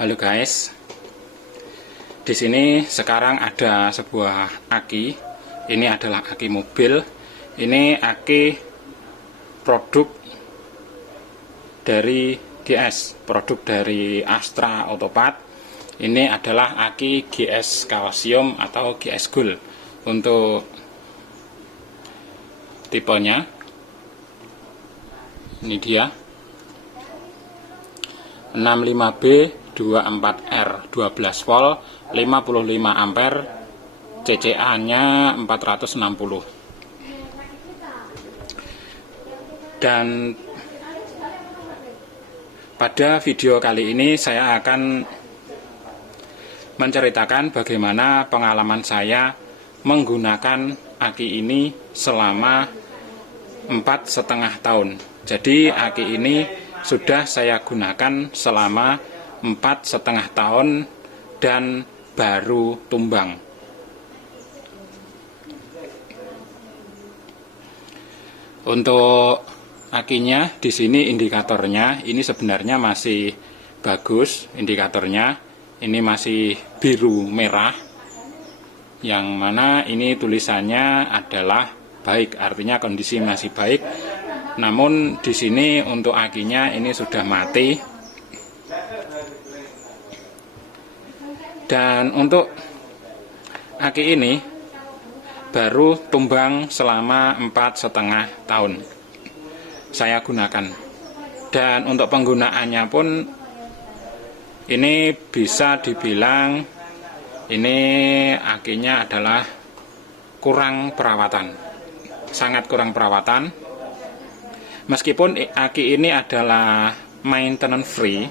Halo guys, di sini sekarang ada sebuah aki. Ini adalah aki mobil. Ini aki produk dari GS, produk dari Astra Autopart. Ini adalah aki GS Calcium atau GS Gold. Untuk tipenya, ini dia 65B 24R 12 volt 55 ampere, CCA nya 460. Dan pada video kali ini saya akan menceritakan bagaimana pengalaman saya menggunakan aki ini selama 4,5 tahun. Jadi aki ini sudah saya gunakan selama 4,5 tahun dan baru tumbang. Untuk akinya di sini indikatornya ini sebenarnya masih bagus indikatornya. Ini masih biru merah, yang mana ini tulisannya adalah baik, artinya kondisi masih baik. Namun di sini untuk akinya ini sudah mati. Dan untuk aki ini baru tumbang selama 4,5 tahun saya gunakan. Dan untuk penggunaannya pun ini bisa dibilang ini akinya adalah kurang perawatan, sangat kurang perawatan. Meskipun aki ini adalah maintenance free,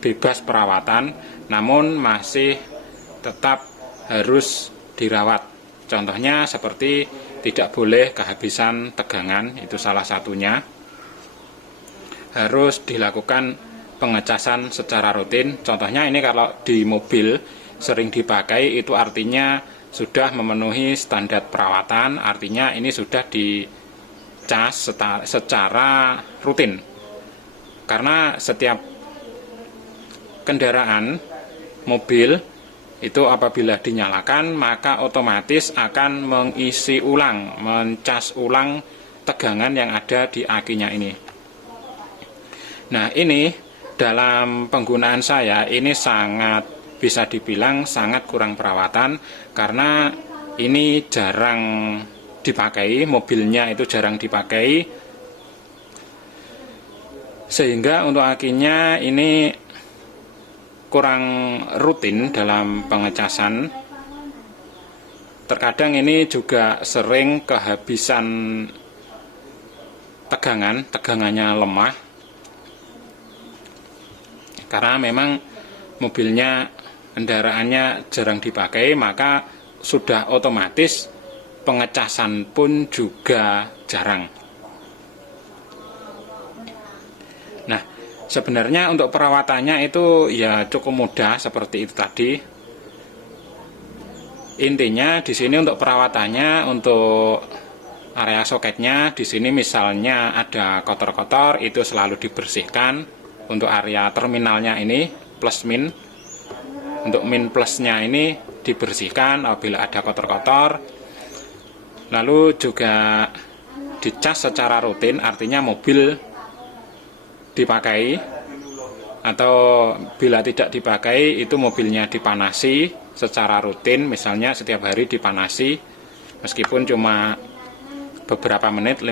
bebas perawatan, namun masih tetap harus dirawat. Contohnya seperti tidak boleh kehabisan tegangan, itu salah satunya. Harus dilakukan pengecasan secara rutin. Contohnya ini kalau di mobil sering dipakai, itu artinya sudah memenuhi standar perawatan, artinya ini sudah dicas secara rutin. Karena setiap kendaraan mobil itu apabila dinyalakan maka otomatis akan mengisi ulang, mencas ulang tegangan yang ada di akinya ini. Nah, ini dalam penggunaan saya ini sangat bisa dibilang sangat kurang perawatan, karena ini jarang dipakai, mobilnya itu jarang dipakai, sehingga untuk akinya ini kurang rutin dalam pengecasan. Terkadang ini juga sering kehabisan tegangannya lemah, karena memang mobilnya, kendaraannya jarang dipakai, maka sudah otomatis pengecasan pun juga jarang. Nah, sebenarnya untuk perawatannya itu ya cukup mudah seperti itu tadi. Intinya di sini untuk perawatannya, untuk area soketnya di sini misalnya ada kotor-kotor, itu selalu dibersihkan. Untuk area terminalnya ini plus min, untuk min plusnya ini dibersihkan apabila ada kotor-kotor. Lalu juga dicas secara rutin, artinya mobil dipakai, atau bila tidak dipakai itu mobilnya dipanasi secara rutin, misalnya setiap hari dipanasi meskipun cuma beberapa menit,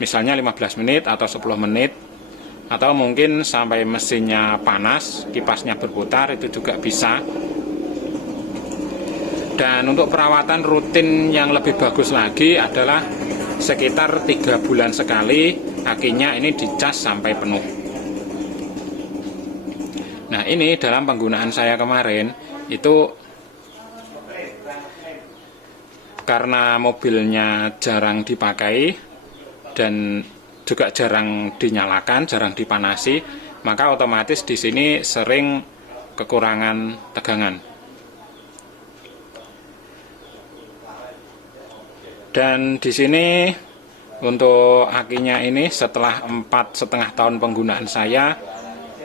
misalnya 15 menit atau 10 menit, atau mungkin sampai mesinnya panas, kipasnya berputar, itu juga bisa. Dan untuk perawatan rutin yang lebih bagus lagi adalah sekitar 3 bulan sekali akinya ini dicas sampai penuh. Nah, ini dalam penggunaan saya kemarin itu karena mobilnya jarang dipakai dan juga jarang dinyalakan, jarang dipanasi, maka otomatis di sini sering kekurangan tegangan. Dan di sini untuk akinya ini setelah 4,5 tahun penggunaan saya,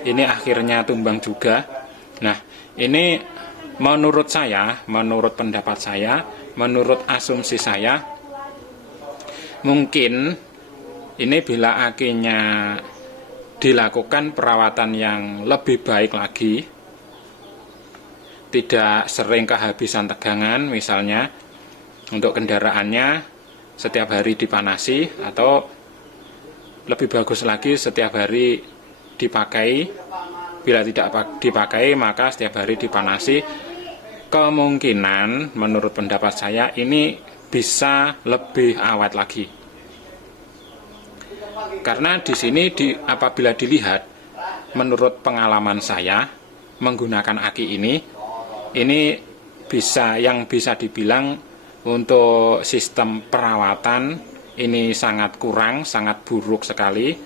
ini akhirnya tumbang juga. Nah, ini menurut saya, menurut pendapat saya, menurut asumsi saya, mungkin ini bila akinya dilakukan perawatan yang lebih baik lagi, tidak sering kehabisan tegangan, misalnya untuk kendaraannya setiap hari dipanasi, atau lebih bagus lagi setiap hari dipakai. Bila tidak dipakai maka setiap hari dipanasi. Kemungkinan menurut pendapat saya ini bisa lebih awet lagi. Karena di sini apabila dilihat, menurut pengalaman saya menggunakan aki ini bisa dibilang untuk sistem perawatan ini sangat kurang, sangat buruk sekali,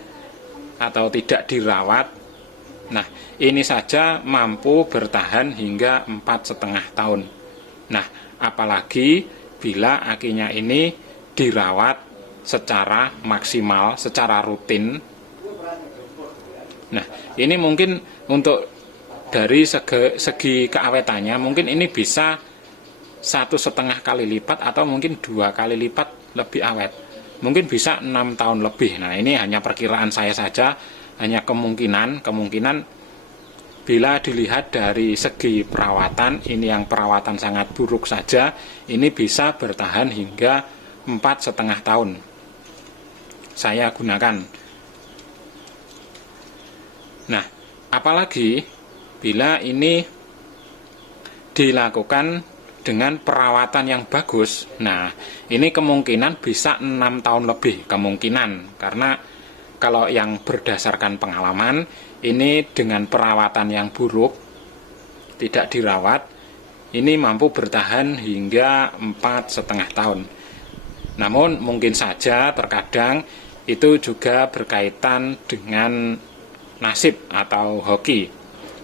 atau tidak dirawat. Nah, ini saja mampu bertahan hingga 4,5 tahun. Nah, apalagi bila akinya ini dirawat secara maksimal, secara rutin. Nah, ini mungkin untuk dari segi keawetannya, mungkin ini bisa 1,5 kali lipat atau mungkin 2 kali lipat lebih awet. Mungkin bisa 6 tahun lebih. Nah, ini hanya perkiraan saya saja, hanya kemungkinan bila dilihat dari segi perawatan, ini yang perawatan sangat buruk saja, ini bisa bertahan hingga 4,5 tahun saya gunakan. Nah, apalagi bila ini dilakukan dengan perawatan yang bagus. Nah, ini kemungkinan bisa 6 tahun lebih, kemungkinan. Karena kalau yang berdasarkan pengalaman, ini dengan perawatan yang buruk, tidak dirawat, ini mampu bertahan hingga 4,5 tahun. Namun mungkin saja terkadang itu juga berkaitan dengan nasib atau hoki.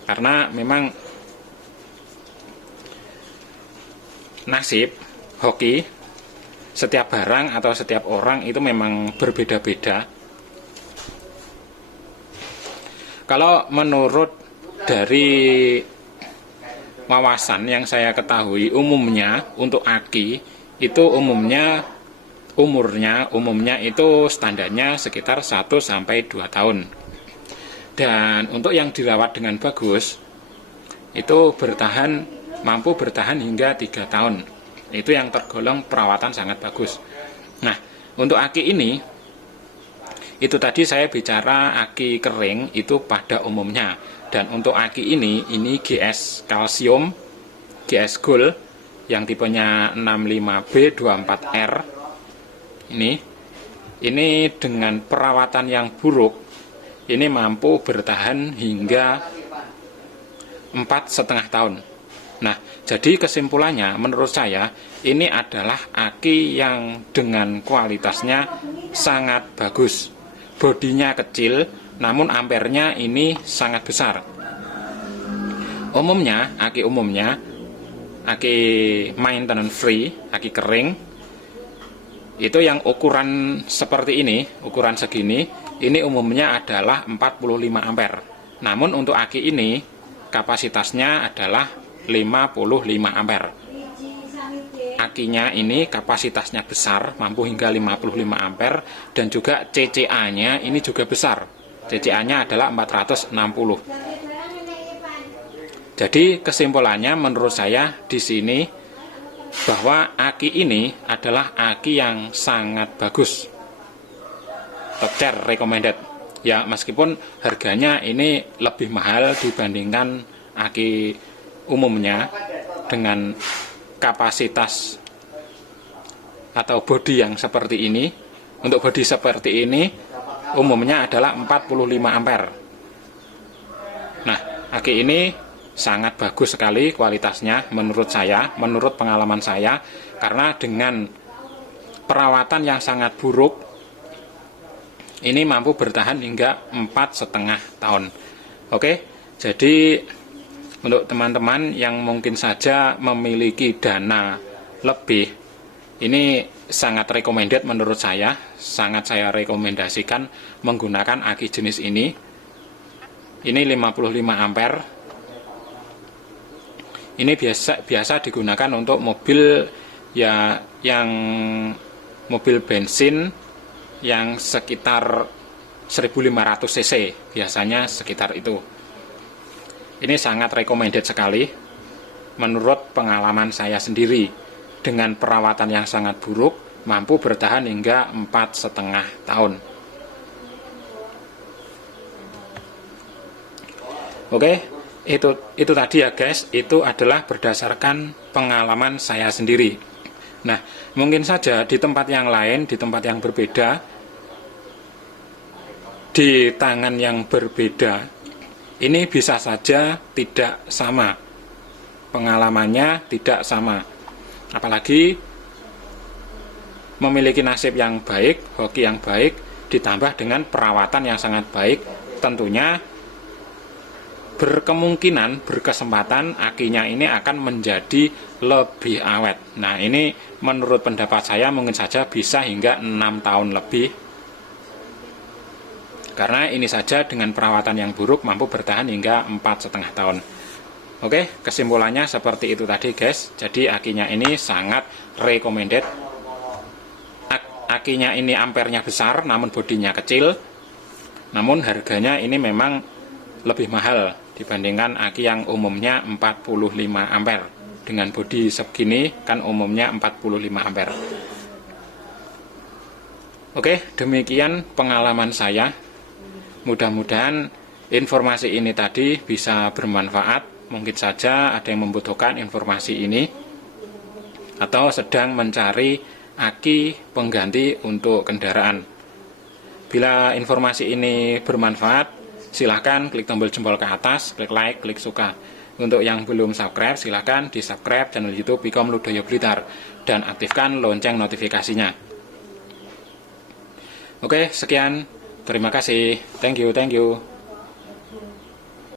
Karena memang nasib, hoki, setiap barang atau setiap orang itu memang berbeda-beda. Kalau menurut dari wawasan yang saya ketahui, umumnya untuk aki itu umumnya itu standarnya sekitar 1-2 tahun. Dan untuk yang dirawat dengan bagus itu mampu bertahan hingga 3 tahun. Itu yang tergolong perawatan sangat bagus. Nah, untuk aki ini, itu tadi saya bicara aki kering itu pada umumnya. Dan untuk aki ini GS kalsium, GS Gold yang tipenya 65B24R. Ini dengan perawatan yang buruk, ini mampu bertahan hingga 4,5 tahun. Nah, jadi kesimpulannya menurut saya ini adalah aki yang dengan kualitasnya sangat bagus. Bodinya kecil, namun ampernya ini sangat besar. Aki umumnya, aki maintenance free, aki kering, itu yang ukuran seperti ini, ukuran segini, ini umumnya adalah 45 ampere. Namun untuk aki ini, kapasitasnya adalah 55 ampere. Akinya ini kapasitasnya besar, mampu hingga 55 ampere, dan juga CCA-nya ini juga besar. CCA-nya adalah 460. Jadi kesimpulannya menurut saya di sini bahwa aki ini adalah aki yang sangat bagus. Top tier recommended. Ya, meskipun harganya ini lebih mahal dibandingkan aki umumnya dengan kapasitas atau bodi yang seperti ini. Untuk bodi seperti ini umumnya adalah 45 ampere. Nah, aki ini sangat bagus sekali kualitasnya menurut saya, menurut pengalaman saya, karena dengan perawatan yang sangat buruk ini mampu bertahan hingga 4,5 tahun. Oke, jadi untuk teman-teman yang mungkin saja memiliki dana lebih, ini sangat recommended menurut saya, sangat saya rekomendasikan menggunakan aki jenis ini. Ini 55 ampere. Ini biasa digunakan untuk mobil ya yang mobil bensin yang sekitar 1500 cc, biasanya sekitar itu. Ini sangat recommended sekali menurut pengalaman saya sendiri. Dengan perawatan yang sangat buruk, mampu bertahan hingga 4,5 tahun. Oke, itu tadi ya guys, itu adalah berdasarkan pengalaman saya sendiri. Nah, mungkin saja di tempat yang lain, di tempat yang berbeda, di tangan yang berbeda, ini bisa saja tidak sama. Pengalamannya tidak sama. Apalagi memiliki nasib yang baik, hoki yang baik, ditambah dengan perawatan yang sangat baik, tentunya berkemungkinan, berkesempatan akinya ini akan menjadi lebih awet. Nah, ini menurut pendapat saya mungkin saja bisa hingga 6 tahun lebih. Karena ini saja dengan perawatan yang buruk mampu bertahan hingga 4,5 tahun. Oke, kesimpulannya seperti itu tadi guys. Jadi akinya ini sangat recommended. Akinya ini ampernya besar namun bodinya kecil. Namun harganya ini memang lebih mahal dibandingkan aki yang umumnya 45 ampere. Dengan bodi segini kan umumnya 45 ampere. Oke, demikian pengalaman saya. Mudah-mudahan informasi ini tadi bisa bermanfaat. Mungkin saja ada yang membutuhkan informasi ini atau sedang mencari aki pengganti untuk kendaraan. Bila informasi ini bermanfaat, silahkan klik tombol jempol ke atas, klik like, klik suka. Untuk yang belum subscribe, silahkan di subscribe channel YouTube Pikom Ludoyo Blitar dan aktifkan lonceng notifikasinya. Oke, sekian. Terima kasih. Thank you.